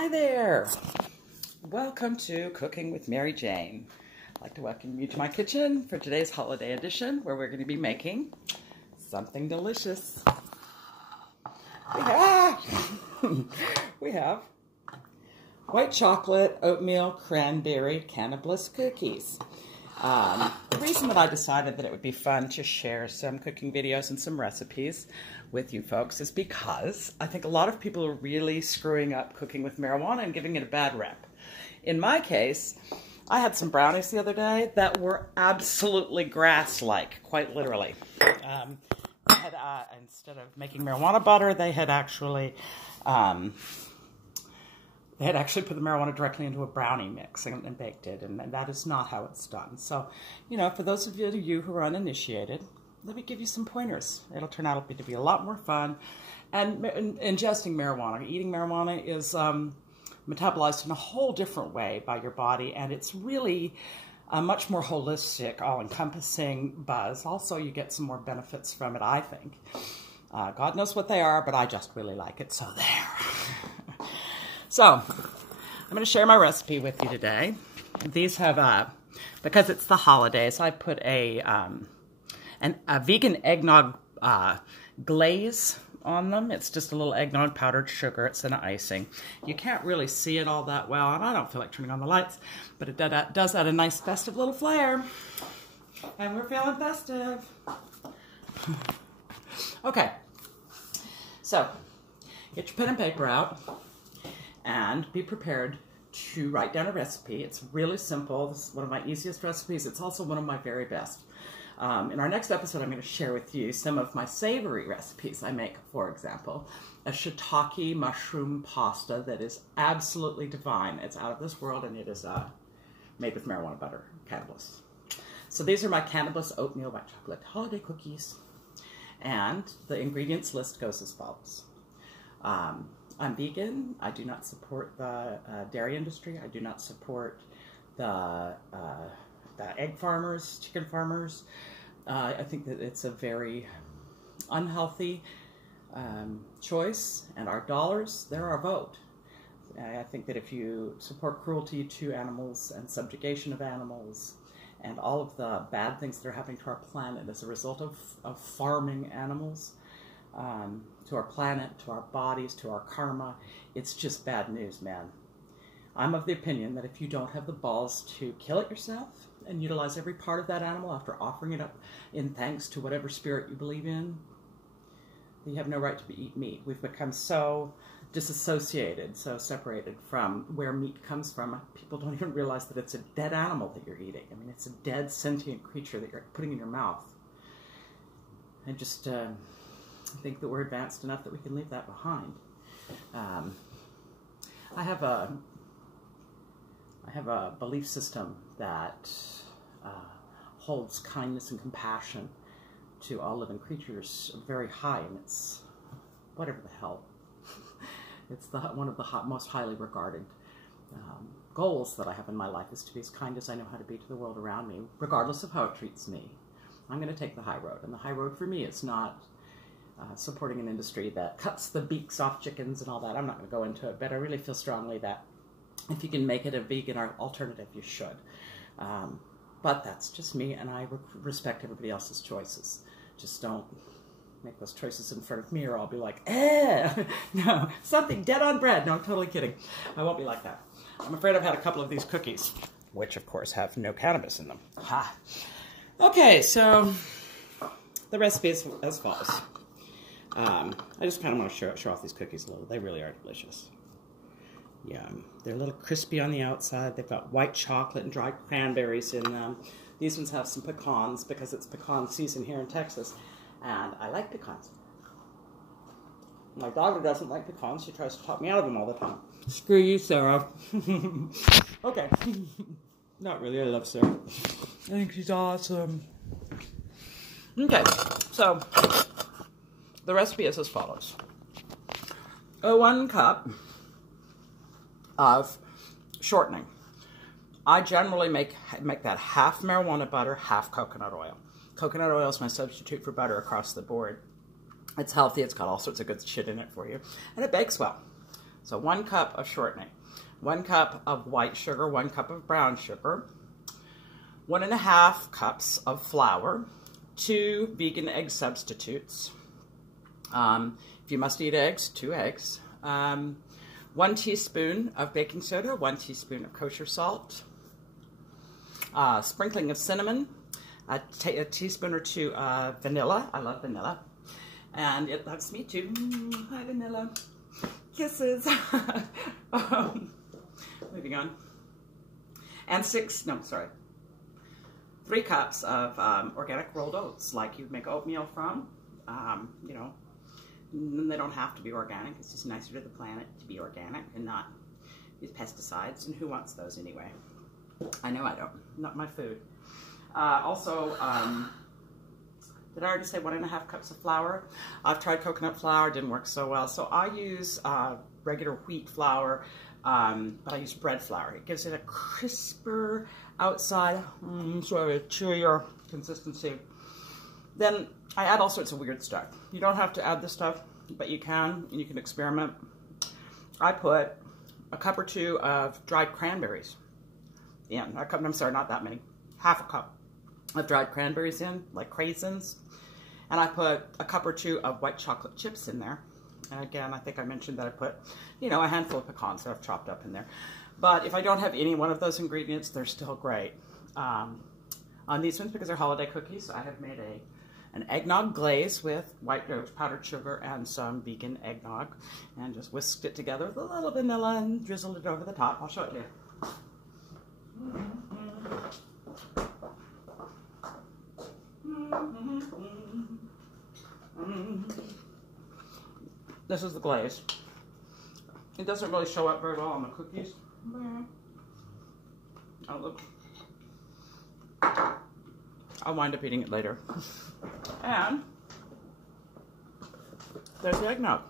Hi there. Welcome to Cooking with Mary Jane. I'd like to welcome you to my kitchen for today's holiday edition, where we're going to be making something delicious. We have white chocolate, oatmeal, cranberry, Cannabliss cookies. The reason that I decided that it would be fun to share some cooking videos and some recipes with you folks is because I think a lot of people are really screwing up cooking with marijuana and giving it a bad rep. In my case, I had some brownies the other day that were absolutely grass-like, quite literally. Instead of making marijuana butter, they had actually put the marijuana directly into a brownie mix and baked it, and that is not how it's done. So, for those of you who are uninitiated, let me give you some pointers. It'll turn out to be a lot more fun. And ingesting marijuana, eating marijuana is metabolized in a whole different way by your body, and it's really a much more holistic, all-encompassing buzz. Also, you get some more benefits from it, I think. God knows what they are, but I just really like it, so there. So, I'm going to share my recipe with you today. These have, because it's the holidays, I put a vegan eggnog glaze on them. It's just a little eggnog powdered sugar. It's an icing. You can't really see it all that well, and I don't feel like turning on the lights, but it does add a nice festive little flair. And we're feeling festive. Okay, so get your pen and paper out and be prepared to write down a recipe. It's really simple. This is one of my easiest recipes. It's also one of my very best. In our next episode, I'm going to share with you some of my savory recipes I make. For example, a shiitake mushroom pasta that is absolutely divine. It's out of this world, and it is made with marijuana butter, Cannabliss. So these are my Cannabliss oatmeal white chocolate holiday cookies. And the ingredients list goes as follows. I'm vegan. I do not support the dairy industry. I do not support the egg farmers, chicken farmers. I think that it's a very unhealthy choice, and our dollars, they're our vote. I think that if you support cruelty to animals and subjugation of animals and all of the bad things that are happening to our planet as a result of farming animals, to our planet, to our bodies, to our karma, it's just bad news, man. I'm of the opinion that if you don't have the balls to kill it yourself and utilize every part of that animal after offering it up in thanks to whatever spirit you believe in, you have no right to eat meat. We've become so disassociated, so separated from where meat comes from. People don't even realize that it's a dead animal that you're eating. I mean, it's a dead sentient creature that you're putting in your mouth. I just think that we're advanced enough that we can leave that behind. I have a belief system that holds kindness and compassion to all living creatures very high, and it's whatever the hell. It's one of the most highly regarded goals that I have in my life is to be as kind as I know how to be to the world around me, regardless of how it treats me. I'm going to take the high road, and the high road for me is not supporting an industry that cuts the beaks off chickens and all that. I'm not going to go into it, but I really feel strongly that if you can make it a vegan alternative, you should. But that's just me, and I respect everybody else's choices. Just don't make those choices in front of me, or I'll be like, no, something dead on bread. No, I'm totally kidding. I won't be like that. I'm afraid I've had a couple of these cookies, which, of course, have no cannabis in them. Ha! Okay, so the recipe is as follows. I just kind of want to show off these cookies a little. They really are delicious. Yum. They're a little crispy on the outside. They've got white chocolate and dried cranberries in them. These ones have some pecans because it's pecan season here in Texas. And I like pecans. My daughter doesn't like pecans. She tries to talk me out of them all the time. Screw you, Sarah. Okay. Not really. I love Sarah. I think she's awesome. Okay. So, the recipe is as follows. 1 cup of shortening. I generally make that half marijuana butter, half coconut oil. Coconut oil is my substitute for butter across the board. It's healthy, it's got all sorts of good shit in it for you, and it bakes well. So 1 cup of shortening, 1 cup of white sugar, 1 cup of brown sugar, 1.5 cups of flour, 2 vegan egg substitutes. If you must eat eggs, 2 eggs. 1 teaspoon of baking soda, 1 teaspoon of kosher salt, sprinkling of cinnamon, a teaspoon or 2 of vanilla. I love vanilla. And it loves me too. Hi, vanilla. Kisses. Moving on. And 3 cups of organic rolled oats, like you'd make oatmeal from. You know, they don't have to be organic. It's just nicer to the planet to be organic and not use pesticides. And who wants those anyway? I know I don't. Not my food. Also, did I already say 1.5 cups of flour? I've tried coconut flour, didn't work so well. So I use regular wheat flour, but I use bread flour. It gives it a crisper outside, sort of a chewier consistency. Then I add all sorts of weird stuff. You don't have to add this stuff, but you can, and you can experiment. I put a cup or 2 of dried cranberries in. I'm sorry, not that many. Half a cup of dried cranberries in, like craisins. And I put a cup or 2 of white chocolate chips in there. And again, I think I mentioned that I put, you know, a handful of pecans that I've chopped up in there. But if I don't have any one of those ingredients, they're still great. On these ones, because they're holiday cookies, I have made an eggnog glaze with white powdered sugar and some vegan eggnog. And just whisked it together with a little vanilla and drizzled it over the top. I'll show it to you. This is the glaze. It doesn't really show up very well on the cookies. Oh, look. I'll wind up eating it later. And there's the eggnog.